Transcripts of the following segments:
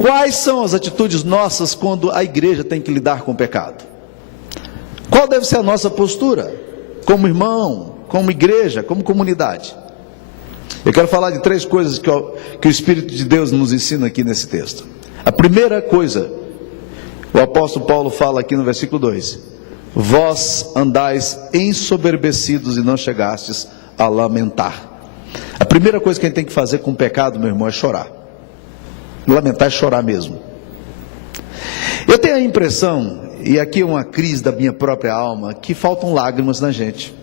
Quais são as atitudes nossas quando a igreja tem que lidar com o pecado? Qual deve ser a nossa postura? Como irmão, como igreja, como comunidade? Eu quero falar de 3 coisas que o Espírito de Deus nos ensina aqui nesse texto. A primeira coisa, o apóstolo Paulo fala aqui no versículo 2: vós andais ensoberbecidos e não chegastes a lamentar. A primeira coisa que a gente tem que fazer com o pecado, meu irmão, é chorar. Lamentar é chorar mesmo. Eu tenho a impressão, e aqui é uma crise da minha própria alma, que faltam lágrimas na gente.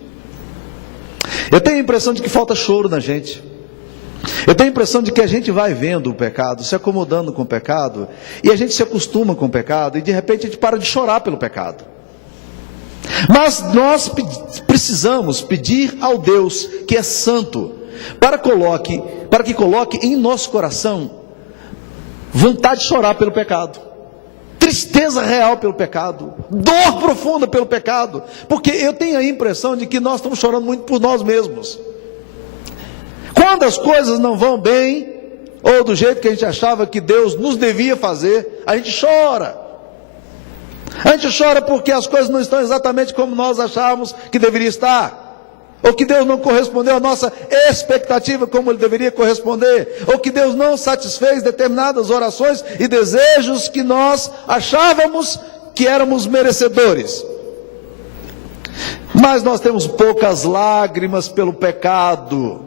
Eu tenho a impressão de que falta choro na gente. Eu tenho a impressão de que a gente vai vendo o pecado, se acomodando com o pecado, e a gente se acostuma com o pecado, e de repente a gente para de chorar pelo pecado. Mas nós precisamos pedir ao Deus que é santo, para que coloque em nosso coração vontade de chorar pelo pecado, tristeza real pelo pecado, dor profunda pelo pecado, porque eu tenho a impressão de que nós estamos chorando muito por nós mesmos. Quando as coisas não vão bem, ou do jeito que a gente achava que Deus nos devia fazer, a gente chora. A gente chora porque as coisas não estão exatamente como nós achávamos que deveria estar, ou que Deus não correspondeu à nossa expectativa como Ele deveria corresponder, ou que Deus não satisfez determinadas orações e desejos que nós achávamos que éramos merecedores. Mas nós temos poucas lágrimas pelo pecado,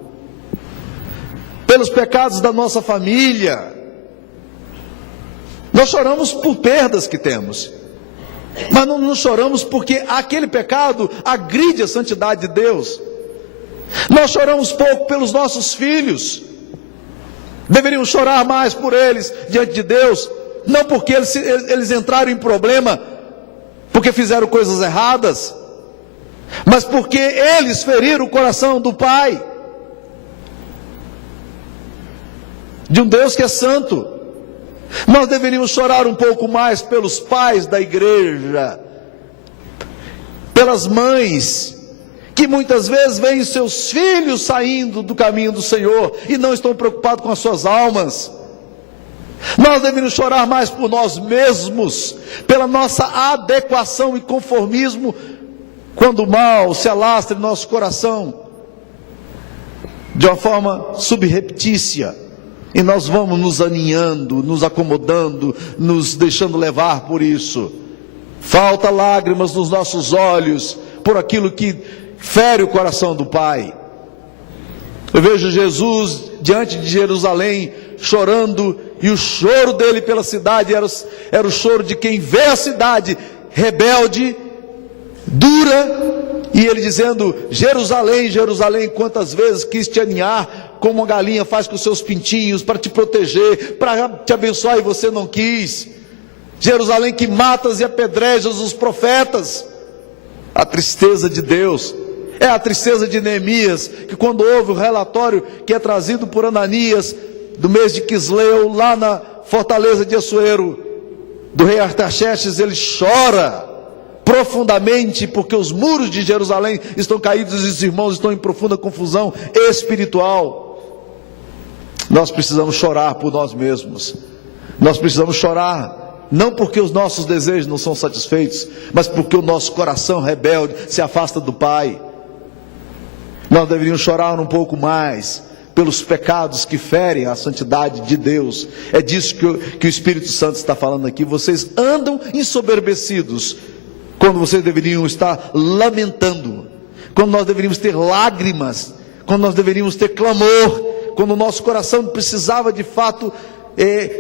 pelos pecados da nossa família. Nós choramos por perdas que temos, mas não choramos porque aquele pecado agride a santidade de Deus. Nós choramos pouco pelos nossos filhos. Deveríamos chorar mais por eles diante de Deus, não porque eles entraram em problema porque fizeram coisas erradas, mas porque eles feriram o coração do Pai, de um Deus que é santo. Nós deveríamos chorar um pouco mais pelos pais da igreja, pelas mães, que muitas vezes veem seus filhos saindo do caminho do Senhor, e não estão preocupados com as suas almas. Nós deveríamos chorar mais por nós mesmos, pela nossa adequação e conformismo, quando o mal se alastra em nosso coração, de uma forma subreptícia, e nós vamos nos aninhando, nos acomodando, nos deixando levar por isso. Falta lágrimas nos nossos olhos, por aquilo que fere o coração do Pai. Eu vejo Jesus diante de Jerusalém, chorando, e o choro dele pela cidade era o choro de quem vê a cidade rebelde, dura, e ele dizendo: Jerusalém, Jerusalém, quantas vezes quis te aninhar, como uma galinha faz com os seus pintinhos, para te proteger, para te abençoar, e você não quis. Jerusalém, que matas e apedrejas os profetas. A tristeza de Deus é a tristeza de Neemias, que quando ouve o relatório que é trazido por Ananias, do mês de Quisleu, lá na fortaleza de Assuero, do rei Artaxerxes, ele chora profundamente, porque os muros de Jerusalém estão caídos e os irmãos estão em profunda confusão espiritual. Nós precisamos chorar por nós mesmos. Nós precisamos chorar, não porque os nossos desejos não são satisfeitos, mas porque o nosso coração rebelde se afasta do Pai. Nós deveríamos chorar um pouco mais pelos pecados que ferem a santidade de Deus. É disso que o Espírito Santo está falando aqui. Vocês andam ensoberbecidos, quando vocês deveriam estar lamentando, quando nós deveríamos ter lágrimas, quando nós deveríamos ter clamor, quando o nosso coração precisava de fato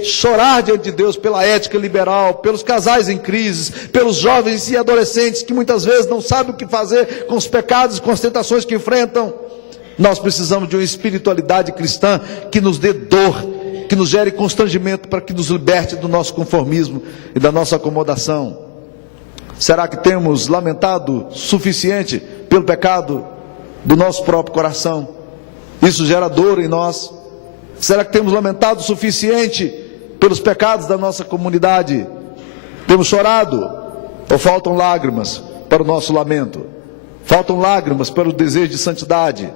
chorar diante de Deus pela ética liberal, pelos casais em crise, pelos jovens e adolescentes que muitas vezes não sabem o que fazer com os pecados e com as tentações que enfrentam. Nós precisamos de uma espiritualidade cristã que nos dê dor, que nos gere constrangimento, para que nos liberte do nosso conformismo e da nossa acomodação. Será que temos lamentado suficiente pelo pecado do nosso próprio coração? Isso gera dor em nós. Será que temos lamentado o suficiente pelos pecados da nossa comunidade? Temos chorado? Ou faltam lágrimas para o nosso lamento? Faltam lágrimas para o desejo de santidade?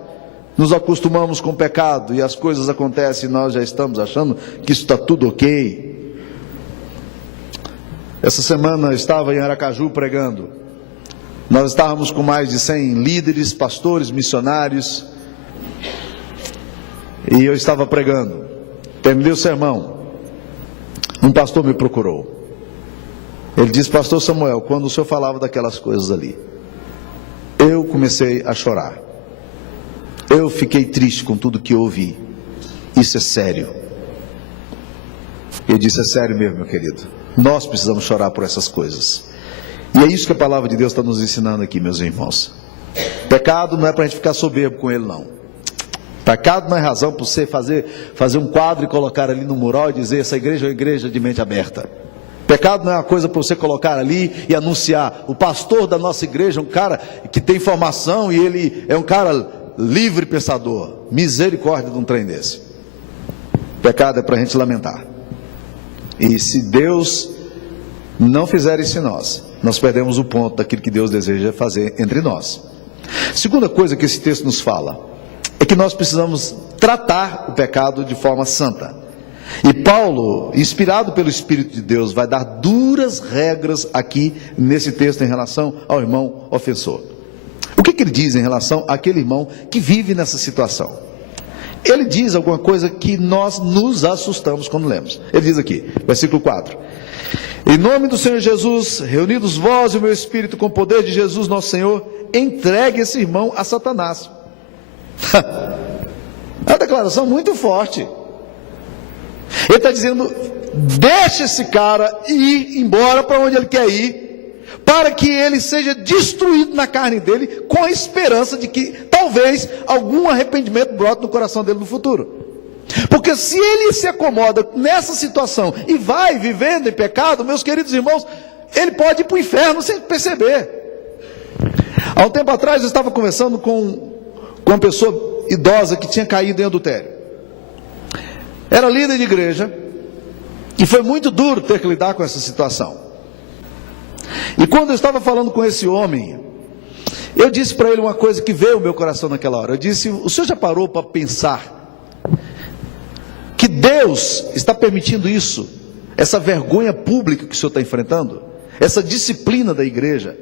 Nos acostumamos com o pecado e as coisas acontecem e nós já estamos achando que isso está tudo ok. Essa semana eu estava em Aracaju pregando. Nós estávamos com mais de 100 líderes, pastores, missionários. E eu estava pregando. Terminei o sermão. Um pastor me procurou. Ele disse: pastor Samuel, quando o senhor falava daquelas coisas ali, eu comecei a chorar. Eu fiquei triste com tudo que eu ouvi. Isso é sério. Eu disse: é sério mesmo, meu querido. Nós precisamos chorar por essas coisas. E é isso que a palavra de Deus está nos ensinando aqui, meus irmãos. Pecado não é para a gente ficar soberbo com ele, não. Pecado não é razão para você fazer um quadro e colocar ali no mural e dizer: essa igreja é uma igreja de mente aberta. Pecado não é uma coisa para você colocar ali e anunciar: o pastor da nossa igreja é um cara que tem formação e ele é um cara livre pensador. Misericórdia de um trem desse. Pecado é para a gente lamentar. E se Deus não fizer isso em nós perdemos o ponto daquilo que Deus deseja fazer entre nós. Segunda coisa que esse texto nos fala é que nós precisamos tratar o pecado de forma santa. E Paulo, inspirado pelo Espírito de Deus, vai dar duras regras aqui nesse texto em relação ao irmão ofensor. O que ele diz em relação àquele irmão que vive nessa situação? Ele diz alguma coisa que nós nos assustamos quando lemos. Ele diz aqui, versículo 4: em nome do Senhor Jesus, reunidos vós e o meu espírito com o poder de Jesus nosso Senhor, entregue esse irmão a Satanás. É uma declaração muito forte. Ele está dizendo: deixa esse cara ir embora para onde ele quer ir, para que ele seja destruído na carne dele, com a esperança de que talvez algum arrependimento brote no coração dele no futuro. Porque se ele se acomoda nessa situação e vai vivendo em pecado, meus queridos irmãos, ele pode ir para o inferno sem perceber. Há um tempo atrás eu estava conversando com uma pessoa idosa que tinha caído em adultério. Era líder de igreja e foi muito duro ter que lidar com essa situação. E quando eu estava falando com esse homem, eu disse para ele uma coisa que veio ao meu coração naquela hora. Eu disse: o senhor já parou para pensar que Deus está permitindo isso, essa vergonha pública que o senhor está enfrentando, essa disciplina da igreja,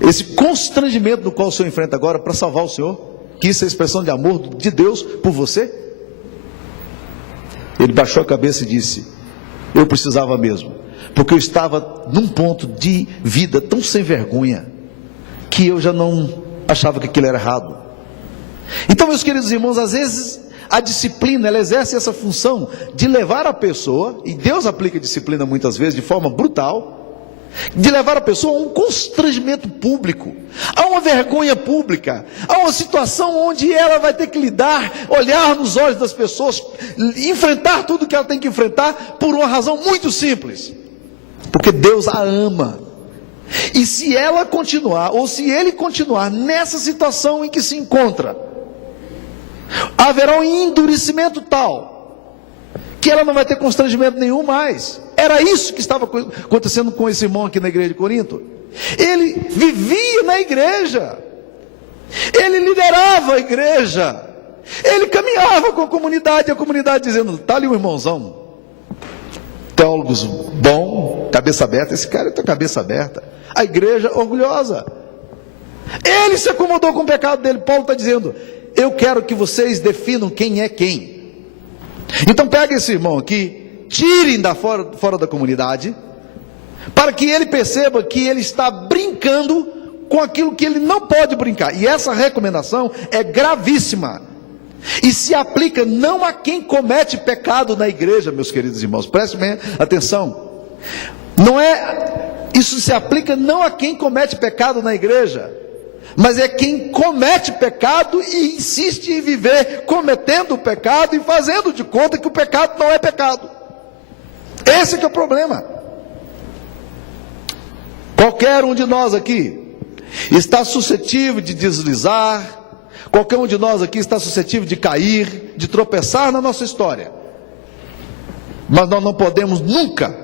esse constrangimento no qual o senhor enfrenta agora para salvar o senhor, que isso é a expressão de amor de Deus por você? Ele baixou a cabeça e disse: eu precisava mesmo, porque eu estava num ponto de vida tão sem vergonha, que eu já não achava que aquilo era errado. Então, meus queridos irmãos, às vezes a disciplina, ela exerce essa função de levar a pessoa, e Deus aplica a disciplina muitas vezes de forma brutal, de levar a pessoa a um constrangimento público, a uma vergonha pública, a uma situação onde ela vai ter que lidar, olhar nos olhos das pessoas, enfrentar tudo que ela tem que enfrentar, por uma razão muito simples: porque Deus a ama. E se ela continuar, ou se ele continuar nessa situação em que se encontra, haverá um endurecimento tal que ela não vai ter constrangimento nenhum mais. Era isso que estava acontecendo com esse irmão aqui na igreja de Corinto. Ele vivia na igreja, ele liderava a igreja, ele caminhava com a comunidade dizendo: está ali um irmãozão, teólogos bom, cabeça aberta. Esse cara tem cabeça aberta. A igreja orgulhosa. Ele se acomodou com o pecado dele. Paulo está dizendo: eu quero que vocês definam quem é quem. Então pega esse irmão aqui, tirem fora da comunidade, para que ele perceba que ele está brincando com aquilo que ele não pode brincar. E essa recomendação é gravíssima, e se aplica não a quem comete pecado na igreja, meus queridos irmãos, prestem bem atenção. Isso se aplica não a quem comete pecado na igreja, mas é quem comete pecado e insiste em viver cometendo o pecado e fazendo de conta que o pecado não é pecado. Esse que é o problema. Qualquer um de nós aqui está suscetível de deslizar, qualquer um de nós aqui está suscetível de cair, de tropeçar na nossa história. Mas nós não podemos nunca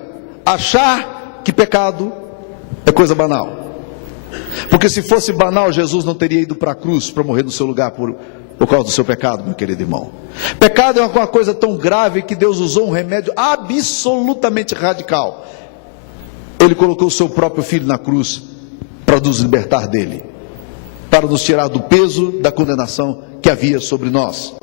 achar que pecado é coisa banal. Porque se fosse banal, Jesus não teria ido para a cruz para morrer no seu lugar por causa do seu pecado, meu querido irmão. Pecado é uma coisa tão grave que Deus usou um remédio absolutamente radical. Ele colocou o seu próprio Filho na cruz para nos libertar dele, para nos tirar do peso da condenação que havia sobre nós.